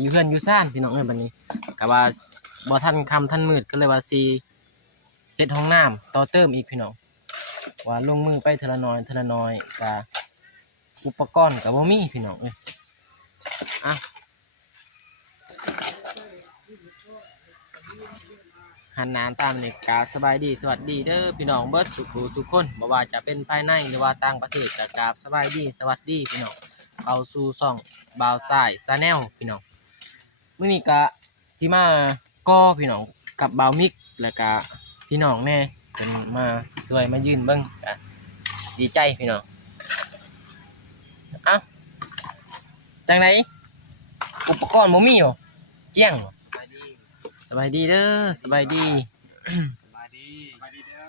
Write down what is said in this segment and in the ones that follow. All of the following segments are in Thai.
อยู่เฮือนอยู่ซ่านพี่น้องเอ้ยบัดนี้ก็ว่าบ่ทันค่ำทันมืดก็เลยว่าสิเฮ็ดห้องน้ำต่อเติมอีกพี่น้องว่าลงมือไปเทอละน้อยเทอละน้อยก็อุปกรณ์ก็บ่มีพี่น้องเอ้ยอ่ะหันหน้าตามนี่ก็สบายดีสวัสดีเด้อพี่น้องเบิดสุขคนบ่ว่าจะเป็นภายในหรือว่าต่างประเทศก็กราบสบายดีสวัสดีพี่น้องเข้าสู่ช่องบ่าวซ้ายชาแนลพี่น้องมื้อนี้ก็สิมาก่อพี่น้องกับบ่าวมิกแล้วก็พี่น้องแน่เพิ่นมาช่วยมายืนเบิ่งก็ดีใจพี่น้องเอ้าจังไดอุปกรณ์บ่มีบ่เจี้ยงสบายดีเด้อสบายดี สบายดีเด้อ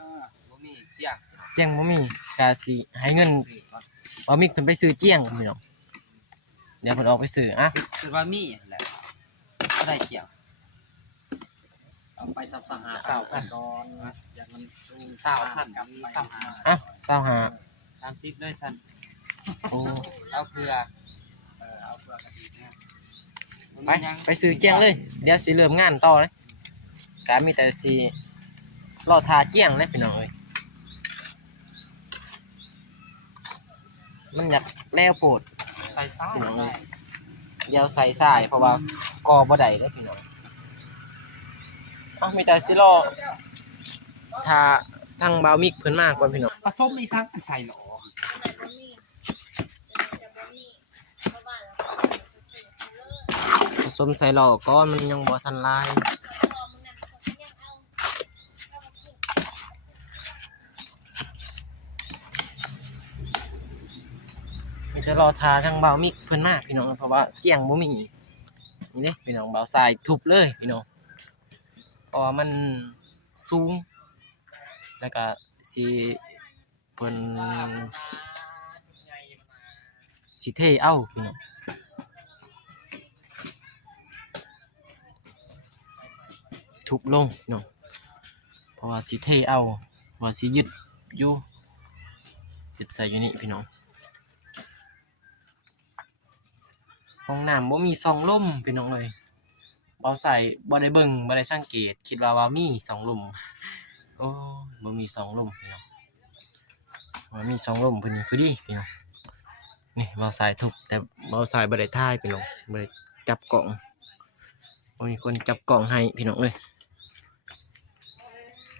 บ่มีเจียง เจี้ยงบ่มีก็สิให้เงินบ่าวมิกเพิ่นไปซื้อเจี้ยงพี่น้องเดี๋ยวเพิ่นออกไปซื้ออ่ะ คือว่ามีแหละก็ได้เกี่ยวเอาไปสับสหาสาวพันก่อนอย่างมันสาวพันกับสาวหา อ่ะ25 30เลยสั่น โอ้ เอาเพื่อเอาเพื่อกะทินะ ไปซื้อเจี้ยงเลยเดี๋ยวสิเริ่มงานต่อเลยก็มีแต่สิรอทาเจี้ยงเลยพี่น้องเอ้ยมันอยากแล้วโพด ใส่ซ่า พี่น้องเอ้ยเดี๋ยวใส่สายเพราะว่ากอบ่ได้เด้อพี่น้องมีแต่สิรอทาทางบ่าวมิกเพิ่นมาก่อนพี่น้อง ผสมอีสันใส่หรอ ผสมใส่หลอกก้อนมันยังบ่ทันลายมันจะรอทาทางบ่าวมิกเพิ่นมาพี่น้องเพราะว่าเจียงบ่มีนี่เด้พี่น้องบ่าวทรายทุบเลยพี่น้องเพราะว่ามันสูงแล้วก็สิเพิ่นสิเทเอาพี่น้องทุบลงพี่น้องเพราะว่าสิเทเอาว่าสิยึดอยู่ยึดใส่อยู่นี่พี่น้องห้องน้ำบ่มีซองลมพี่น้องเอ้ยบ่ใส่บ่ได้เบิ่งบ่ได้สังเกตคิดว่ามีซองลมโอ้บ่มีซองลมพี่น้องว่ามีซองลมเพิ่นพอดีพี่น้องนี่บ่ใส่ทุบแต่บ่ใส่บ่ได้ถ่ายพี่น้องบ่ได้จับกล่องบ่มีคนจับกล่องให้พี่น้องเอ้ย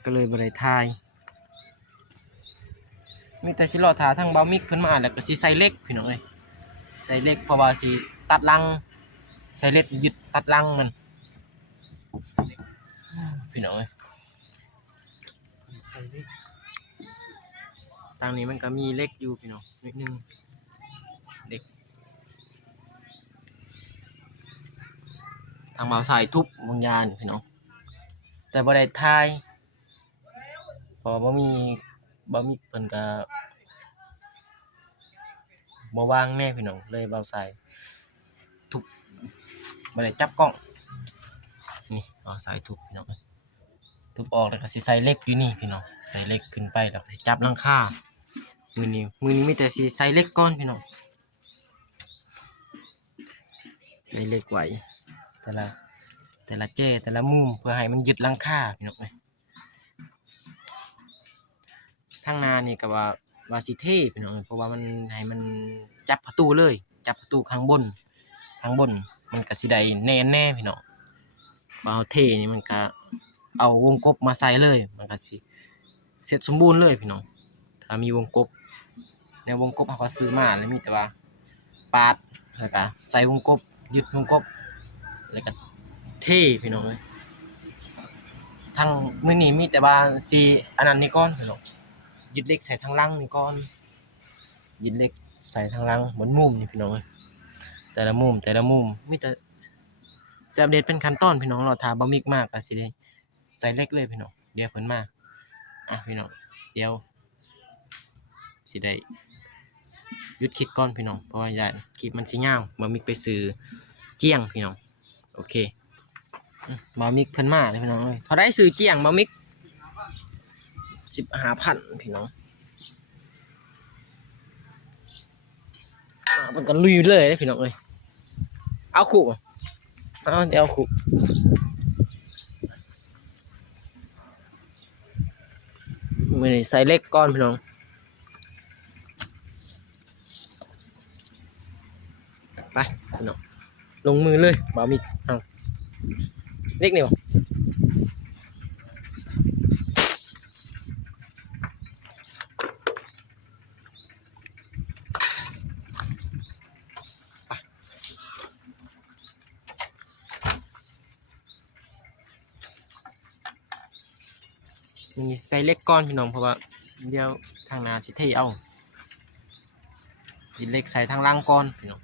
ก็เลยบ่ได้ถ่ายมีแต่สิรอท่าทางบ่าวมิกเพิ่นมาแล้วก็สิใส่เหล็กพี่น้องเอ้ยใส่เหล็กเพราะว่าสิตัดรังใส่เหล็กยึดตัดรังมันพี่น้องเอ้ยทางนี้มันก็มีเหล็กอยู่พี่น้องนิดนึงเหล็กทางบ่าวสายทุบบางยานพี่น้องแต่บ่ได้ถ่ายเพราะบ่มีเพิ่นก็บ่วางแน่พี่น้องเลยบ่าวสายทุบบ่ได้จับกล้องนี่บ่าวสายทุบพี่น้องทุบออกแล้วก็สิใส่เหล็กอยู่นี่พี่น้องใส่เหล็กขึ้นไปแล้วก็สิจับหลังคามื้อนี้มีแต่สิใส่เหล็กก่อนพี่น้องใส่เหล็กไว้แต่ละแจ้แต่ละมุมเพื่อให้มันยึดหลังคาพี่น้องเอ้ยทางหน้านี่ก็ว่าสิเทพี่น้องเพราะว่ามันให้มันจับประตูเลยจับประตูข้างบนมันก็สิได้แน่นแน่พี่น้องบ่เอาเทนี่มันก็เอาวงกบมาใส่เลยมันก็สิเสร็จสมบูรณ์เลยพี่น้องถ้ามีวงกบในวงกบเขาก็ซื้อมาแล้วมีแต่ว่าปาดแล้วก็ใส่วงกบยึดวงกบแล้วก็เทพี่น้องเอ้ยทางมื้อนี้มีแต่ว่าสิอันนั้นนี่ก่อนพี่น้องยึดเหล็กใส่ทางหลังนี่ก่อนยึดเหล็กใส่ทางหลังบนมุมนี่พี่น้องเอ้ยแต่ละมุมมีแต่จะอัปเดตเป็นขั้นตอนพี่น้องรอท่าบ่มิกมากก็สิได้ใส่เหล็กเลยพี่น้องเดี๋ยวเพิ่นมาพี่น้องเดี๋ยวสิได้หยุดคลิปก่อนพี่น้องเพราะว่าอย่าคลิปมันสิยาวบ่มิกไปซื้อเจี้ยงพี่น้องโอเคบ่มิกเพิ่นมาเลยพี่น้องเอ้ยเท่าได้ซื้อเจี้ยงบ่มิก15,000พี่น้องเพิ่นก็ลุยเลยพี่น้องเอ้ยเอาขู่ เดี๋ยวขุมือนี้ใส่เล็กก่อนพี่น้องไปพี่น้องลงมือเลยบ่มีเอาเล็กนี่บ่มีใส่เล็กก้อนพี่น้องเพราะว่าเดี๋ยวทางนาสิเทเอาดินเล็กใส่ทางล่างก้อนพี่น้อง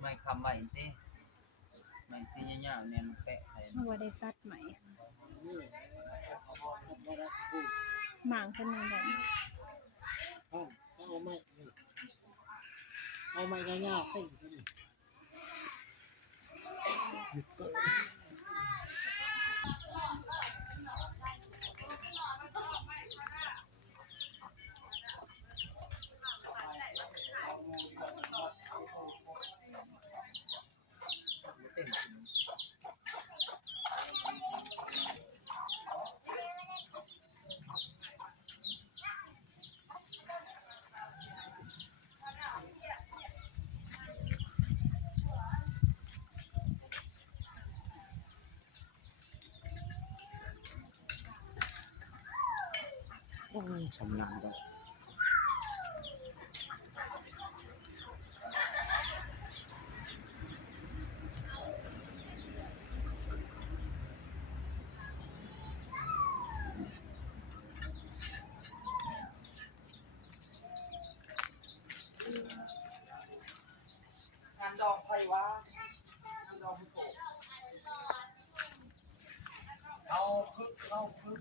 ไม่คำใหม่เต้ไม่ซียาวๆเนี่ยมันแปะใส่ เพราะว่าได้ตัดไหมหมางคนนึงแบบ เอาไม้ง่ายๆให้ดูดิ ชำนาญดอกงานดองไผวะงานดองโกเอาพึก ขอบคุณ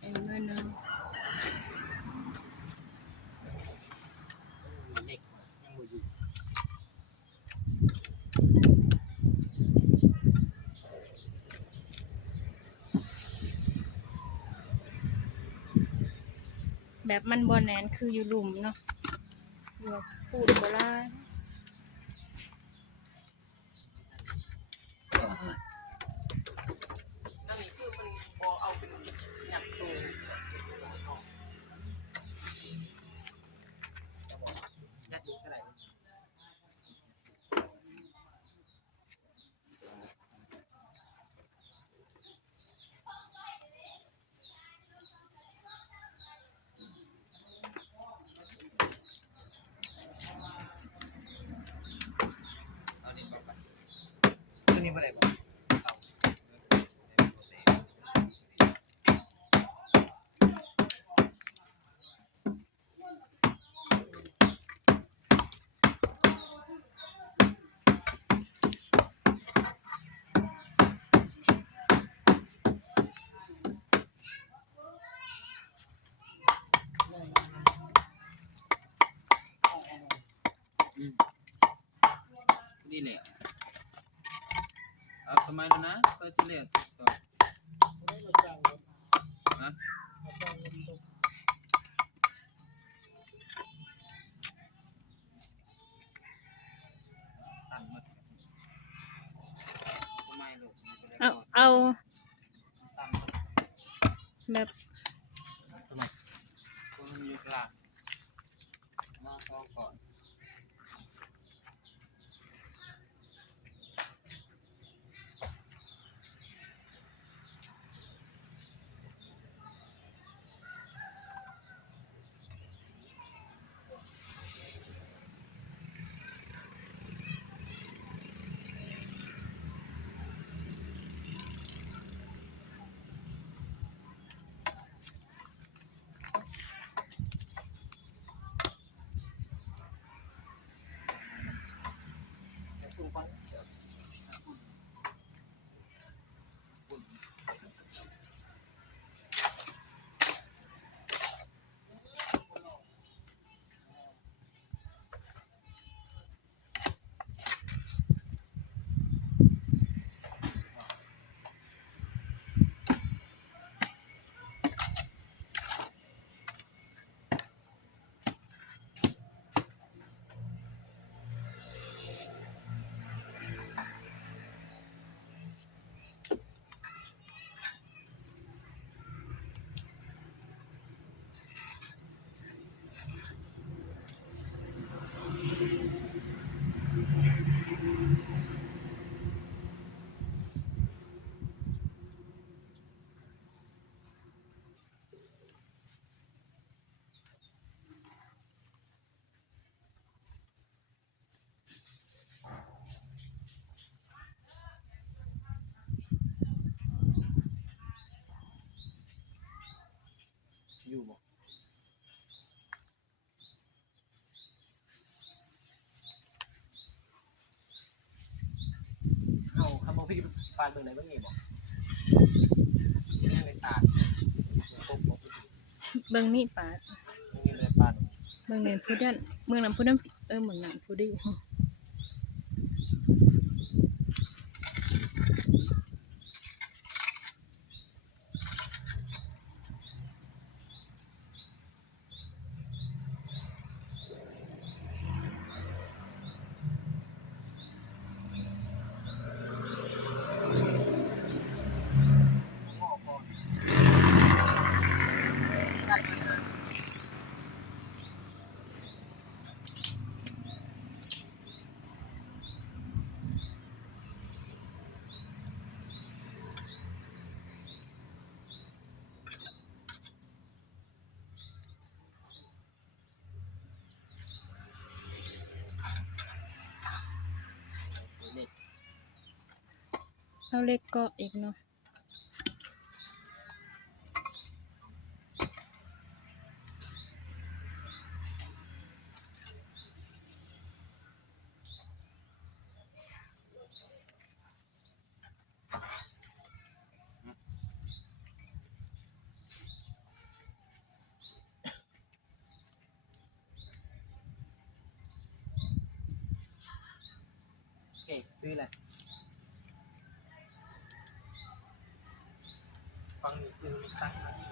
เอ็มด้วยนะ เล็กยังบ่อยู่ แบบมันบ่แน่นคืออยู่หลุมเนาะเดี๋ยวพูดบ่ได้ อันนี้คือมันบ่เอาเป็นหยักตัวยัดดูเท่าไหร่ ตัวนี้บ่ได้บ่นี่แหละเอาทำไมแล้วนะเปิดสิเลียต่อฮะตั้งหมดทำไมลูก เอา ตั้ง แบบ ทำไม คนมันอยู่กลางมาซ้อมก่อนสูงก่อนอยู่บ่เอาคำบอกพี่ปานเบิ่งไหนเบิ่งนี่บ่นี่ในตาปุ๊บปุ๊บ เบิ่งนี่ปาด นี่ในปาน เบิ่งนั่นผู้นั้นเบิ่งนั่นผู้นั้นเบิ่งนั่นผู้นี้ เอาเหล็กเกาะอีกเนาะเอ๊ะซื้ออะไรฟังนี่ซื้อตั้งมาที่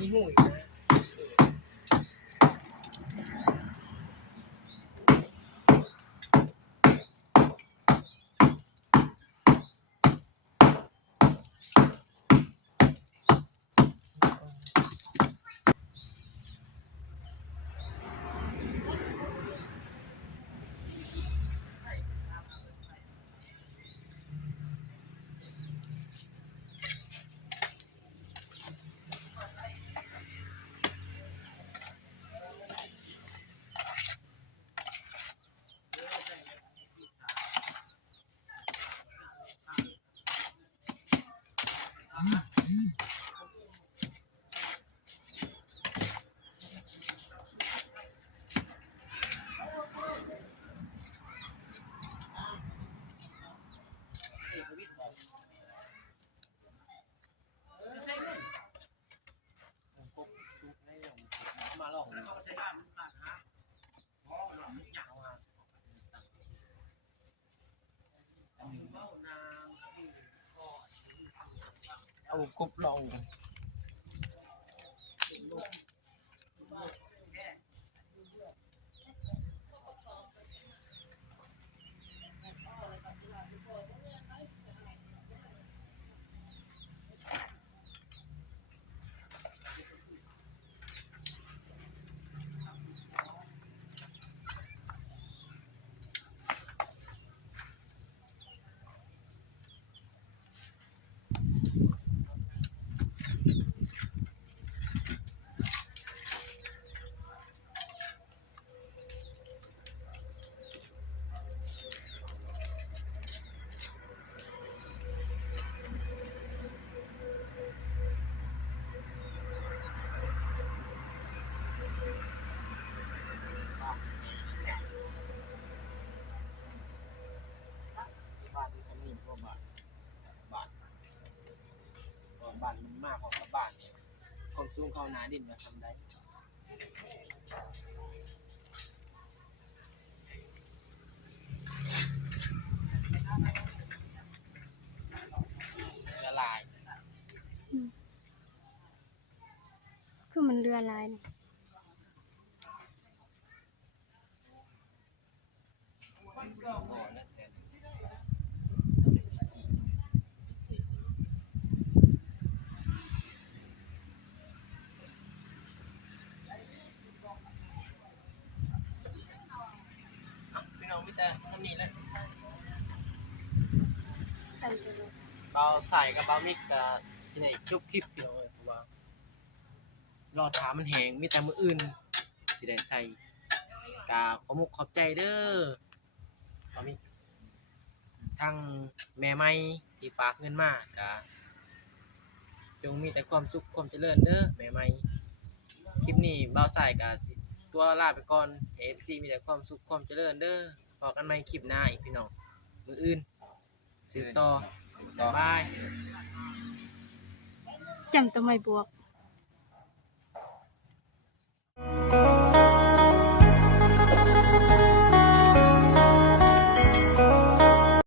มีหูอีกนะมาลองเอากบลองกันบ้านจะมีก็บ้านบ้านมันมากกว่าบ้านเนี่ยความสูงเข้าหนาดินมาทำได้ ละลาย คือมันเรือลายนี่ พี่น้องมีแต่เท่านี้แหละ ใส่จะเลย เบาใส่กับเบามิกกับที่ไหนคลิปพี่น้องเพราะว่ารอถามมันแหงมีแต่มืออื่นสิได้ใส่กาขอมุกขอบใจเด้อเบามิกทั้งแม่ไม่ที่ฝากเงินมากะจงมีแต่ความสุขความเจริญเด้อแม่ไม่คลิปนี้เบาใส่กะสิตัวลาไปก่อน FC มีแต่ความสุขความเจริญเด้อพบกันใหม่คลิปหน้าอีกพี่น้องมืออื่นสืบต่อบ๊ายบาย จำตัวไม่บวก